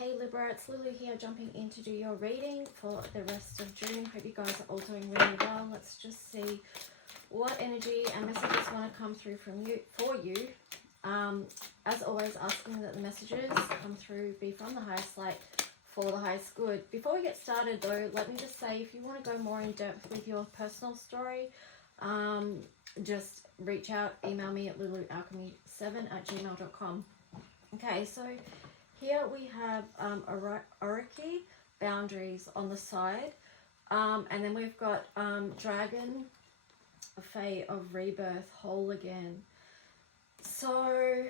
Hey Libra, it's Lulu here, jumping in to do your reading for the rest of June. Hope you guys are all doing really well. Let's just see what energy and messages want to come through from you for you. As always, asking that the messages come through be from the highest light for the highest good. Before we get started though, let me just say, if you want to go more in depth with your personal story, just reach out, email me at lulualchemy7@gmail.com. Okay, so here we have Oriki, Boundaries on the side, and then we've got Dragon, Fae of Rebirth, Whole Again. So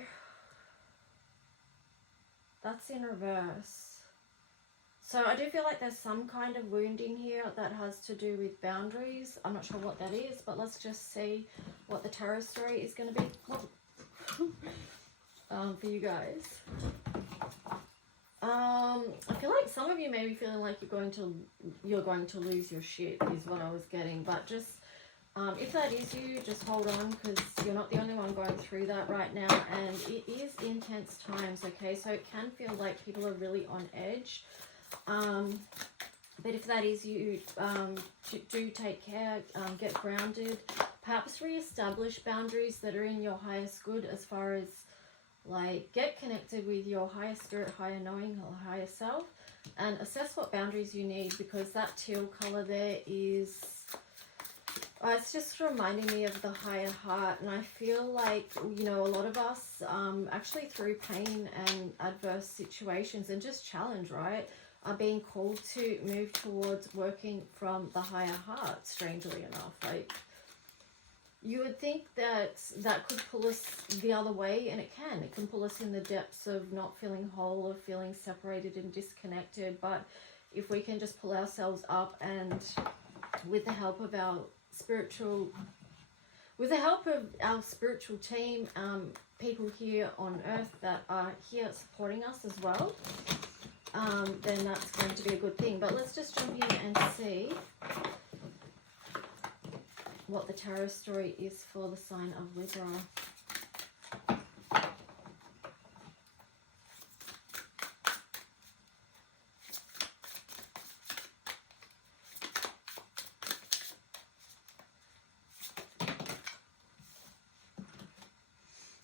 that's in reverse. So I do feel like there's some kind of wounding here that has to do with boundaries. I'm not sure what that is, but let's just see what the tarot story is going to be for you guys. I feel like some of you may be feeling like you're going to lose your shit is what I was getting, but just if that is you, just hold on, because you're not the only one going through that right now, and it is intense times. Okay, so it can feel like people are really on edge, but if that is you, do take care, get grounded, perhaps re-establish boundaries that are in your highest good, as far as like get connected with your higher spirit, higher knowing, or higher self, and assess what boundaries you need, because that teal color there is it's just reminding me of the higher heart. And I feel like, you know, a lot of us actually through pain and adverse situations and just challenge, right, are being called to move towards working from the higher heart, strangely enough. Like, you would think that that could pull us the other way, and it can pull us in the depths of not feeling whole, or feeling separated and disconnected. But if we can just pull ourselves up, and with the help of our spiritual team, people here on earth that are here supporting us as well, then that's going to be a good thing. But let's just jump in and see what the tarot story is for the sign of Libra.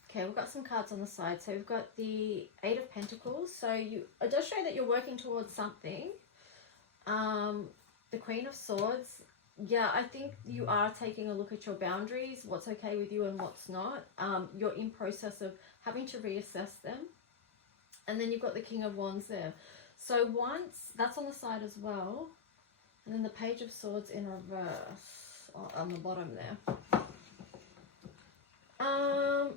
Okay, we've got some cards on the side. So we've got the Eight of Pentacles. So it does show that you're working towards something. The Queen of Swords. Yeah, I think you are taking a look at your boundaries, what's okay with you and what's not. You're in process of having to reassess them. And then you've got the King of Wands there. So once, that's on the side as well. And then the Page of Swords in reverse on the bottom there.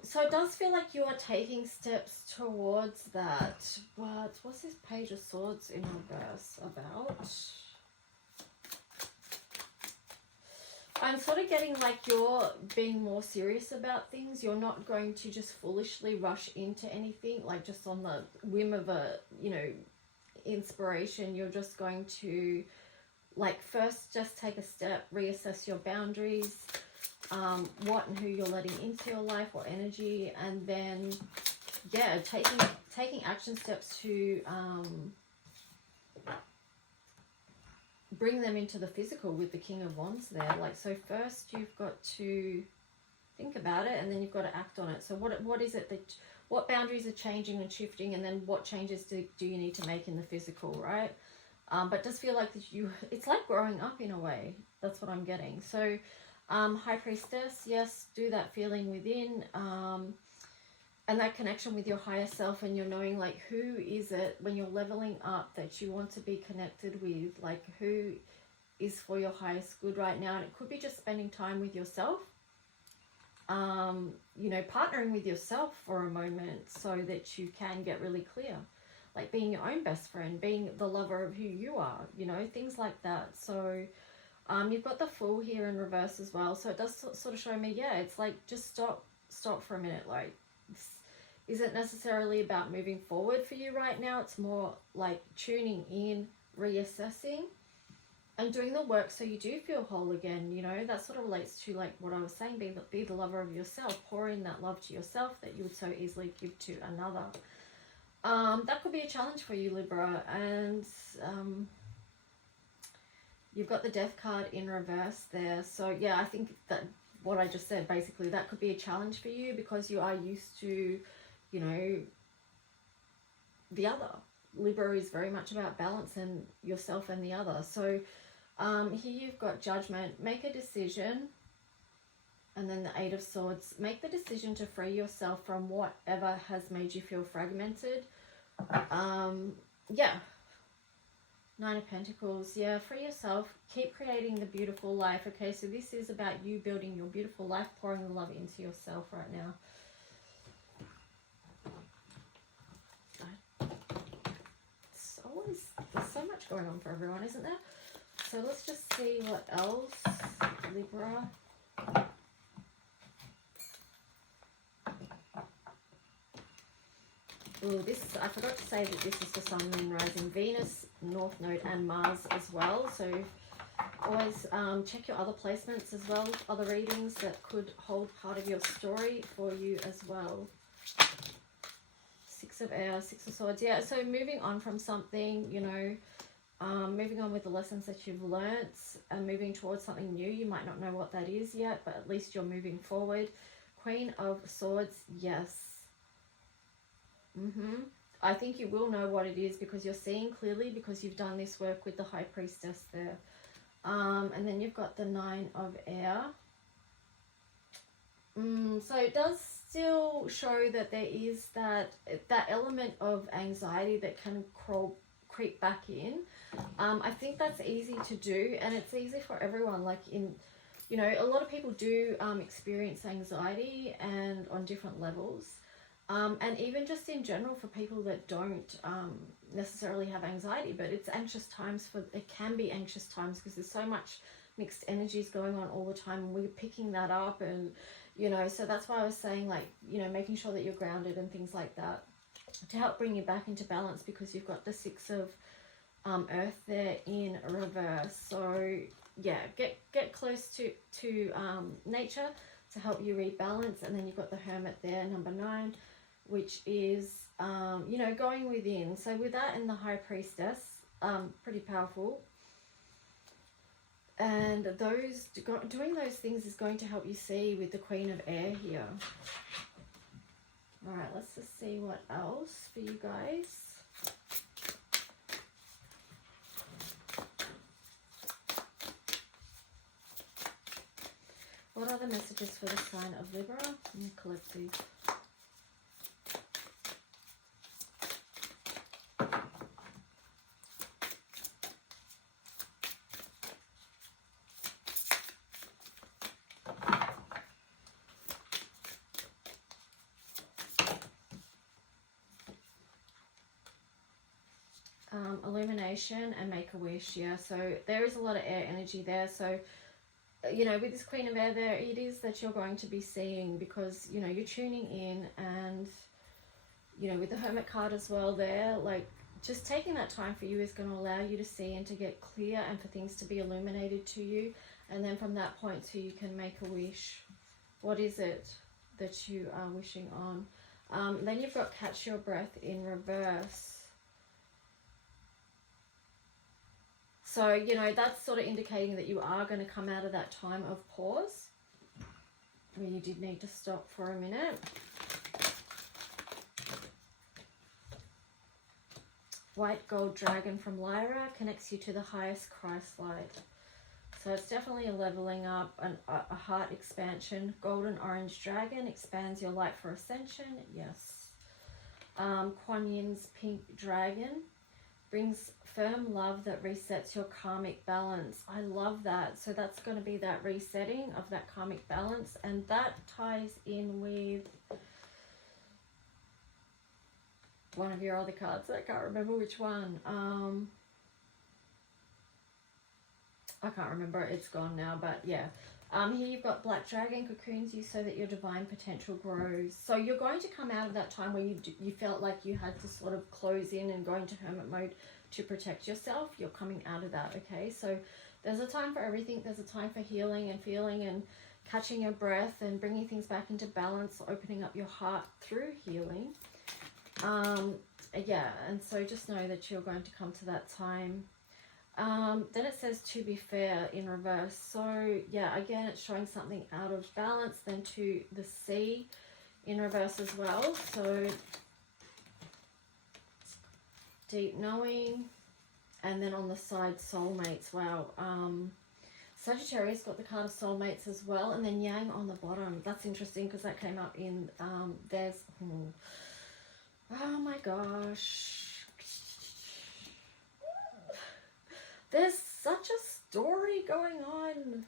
So it does feel like you are taking steps towards that. But what's this Page of Swords in reverse about? I'm sort of getting like you're being more serious about things. You're not going to just foolishly rush into anything, like just on the whim of a, you know, inspiration. You're just going to, like, first just take a step, reassess your boundaries, what and who you're letting into your life, what energy, and then, yeah, taking action steps to bring them into the physical with the King of Wands there. Like, so first you've got to think about it, and then you've got to act on it. So what is it that, what boundaries are changing and shifting, and then what changes do you need to make in the physical, right? But it does feel like that it's like growing up in a way. That's what I'm getting. So High Priestess, yes, do that feeling within, and that connection with your higher self, and you're knowing, like, who is it when you're leveling up that you want to be connected with, like, who is for your highest good right now. And it could be just spending time with yourself, you know, partnering with yourself for a moment so that you can get really clear, like being your own best friend, being the lover of who you are, you know, things like that. So you've got the Fool here in reverse as well. So it does sort of show me, yeah, it's like, just stop for a minute. Like, this isn't necessarily about moving forward for you right now. It's more like tuning in, reassessing, and doing the work so you do feel whole again. You know, that sort of relates to, like, what I was saying, be the lover of yourself. Pour in that love to yourself that you would so easily give to another. That could be a challenge for you, Libra. And you've got the Death card in reverse there. So yeah, I think that what I just said, basically, that could be a challenge for you because you are used to, you know, the other. Libra is very much about balance and yourself and the other. So here you've got Judgment. Make a decision. And then the Eight of Swords. Make the decision to free yourself from whatever has made you feel fragmented. Yeah. Nine of Pentacles. Yeah, free yourself. Keep creating the beautiful life. Okay, so this is about you building your beautiful life, pouring the love into yourself right now. There's so much going on for everyone, isn't there? So let's just see what else. Libra. Oh, this, I forgot to say that this is for Sun, Moon, Rising, Venus, North Node and Mars as well. So always check your other placements as well, other readings that could hold part of your story for you as well. Six of Air, Six of Swords. Yeah, so moving on from something, you know, moving on with the lessons that you've learnt and moving towards something new. You might not know what that is yet, but at least you're moving forward. Queen of Swords, yes. I think you will know what it is because you're seeing clearly because you've done this work with the High Priestess there. And then you've got the Nine of Air. So it does still show that there is that element of anxiety that can creep back in. I think that's easy to do, and it's easy for everyone. Like you know, a lot of people do experience anxiety and on different levels. And even just in general for people that don't necessarily have anxiety, but it's anxious times it can be anxious times because there's so much mixed energies going on all the time and we're picking that up and, you know, so that's why I was saying, like, you know, making sure that you're grounded and things like that to help bring you back into balance because you've got the Six of Earth there in reverse. So yeah, get close to nature to help you rebalance. And then you've got the Hermit there, number 9, which is, you know, going within. So with that and the High Priestess, pretty powerful. And doing those things is going to help you see with the Queen of Air here. All right, let's just see what else for you guys. What are the messages for the sign of Libra? Let me collect these. Illumination and make a wish. Yeah, so there is a lot of air energy there. So, you know, with this Queen of Air there, it is that you're going to be seeing because, you know, you're tuning in. And, you know, with the Hermit card as well there, like, just taking that time for you is going to allow you to see and to get clear and for things to be illuminated to you. And then from that point too, you can make a wish. What is it that you are wishing on? Then you've got Catch Your Breath in reverse. So, you know, that's sort of indicating that you are going to come out of that time of pause where you did need to stop for a minute. White Gold Dragon from Lyra connects you to the highest Christ light. So it's definitely a leveling up, a heart expansion. Golden Orange Dragon expands your light for ascension. Yes. Kuan Yin's Pink Dragon brings firm love that resets your karmic balance. I love that. So that's going to be that resetting of that karmic balance. And that ties in with one of your other cards. I can't remember which one. I can't remember. It's gone now. But yeah. Here you've got Black Dragon cocoons you so that your divine potential grows. So you're going to come out of that time where you felt like you had to sort of close in and go into hermit mode to protect yourself. You're coming out of that, okay? So there's a time for everything. There's a time for healing and feeling and catching your breath and bringing things back into balance, opening up your heart through healing. yeah, and so just know that you're going to come to that time. Then it says to be fair in reverse. So yeah, again, it's showing something out of balance. Then to the sea in reverse as well. So deep knowing. And then on the side, soulmates. Wow. Sagittarius got the card of soulmates as well. And then yang on the bottom. That's interesting because that came up in, oh my gosh. There's such a story going on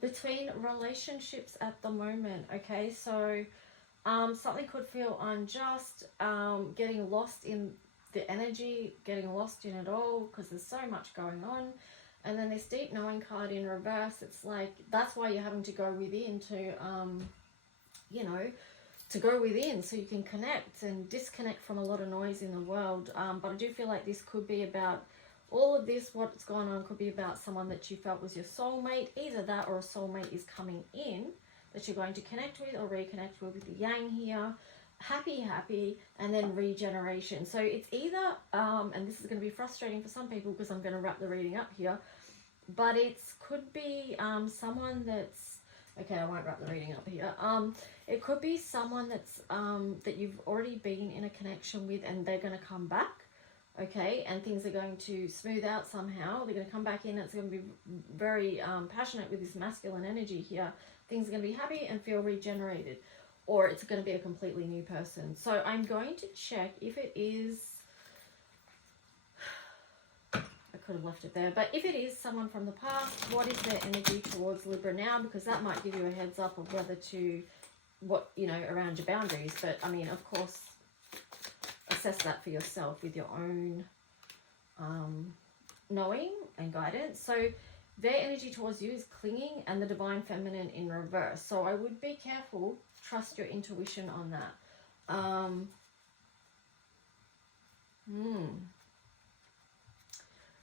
between relationships at the moment, okay? So something could feel unjust, getting lost in the energy, getting lost in it all because there's so much going on. And then this deep knowing card in reverse, it's like, that's why you're having to go within to, you know, to go within so you can connect and disconnect from a lot of noise in the world. But I do feel like this could be about all of this, what's going on could be about someone that you felt was your soulmate. Either that or a soulmate is coming in that you're going to connect with or reconnect with the yang here. Happy, and then regeneration. So it's either, and this is going to be frustrating for some people because I'm going to wrap the reading up here, but it could be someone that's, okay, I won't wrap the reading up here. It could be someone that's, that you've already been in a connection with and they're going to come back. Okay, and things are going to smooth out somehow. They're going to come back in. It's going to be very passionate with this masculine energy here. Things are going to be happy and feel regenerated. Or it's going to be a completely new person. So I'm going to check if it is... I could have left it there. But if it is someone from the past, what is their energy towards Libra now? Because that might give you a heads up of whether to... what, you know, around your boundaries. But, I mean, of course... assess that for yourself with your own knowing and guidance. So their energy towards you is clinging and the divine feminine in reverse. So I would be careful. Trust your intuition on that.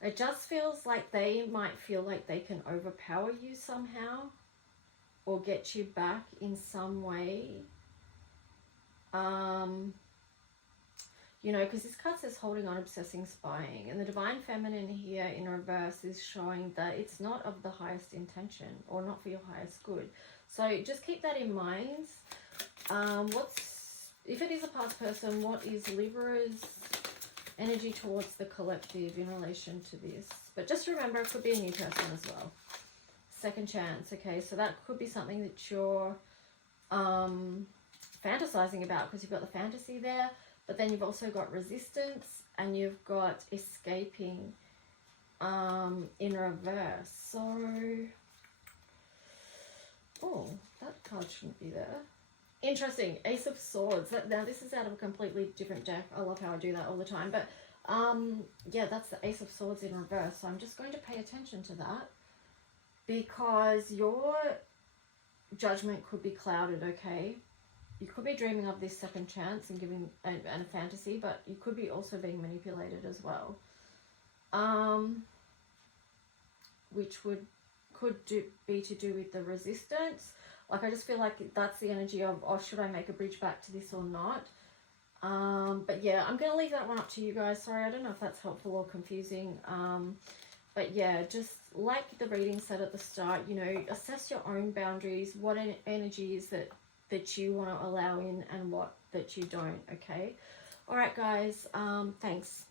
It just feels like they might feel like they can overpower you somehow or get you back in some way. You know, because this card says holding on, obsessing, spying. And the divine feminine here in reverse is showing that it's not of the highest intention or not for your highest good. So just keep that in mind. If it is a past person, what is Libra's energy towards the collective in relation to this? But just remember, it could be a new person as well. Second chance, okay? So that could be something that you're fantasizing about because you've got the fantasy there. But then you've also got resistance and you've got escaping in reverse. So, oh, that card shouldn't be there. Interesting, Ace of Swords. Now this is out of a completely different deck. I love how I do that all the time. But yeah, that's the Ace of Swords in reverse. So I'm just going to pay attention to that because your judgment could be clouded, okay? You could be dreaming of this second chance and giving and a fantasy, but you could be also being manipulated as well. Which could be to do with the resistance. Like, I just feel like that's the energy of, oh, should I make a bridge back to this or not? But yeah, I'm going to leave that one up to you guys. Sorry, I don't know if that's helpful or confusing. But yeah, just like the reading said at the start, you know, assess your own boundaries, what energy is that you want to allow in and what that you don't, okay? All right, guys, thanks.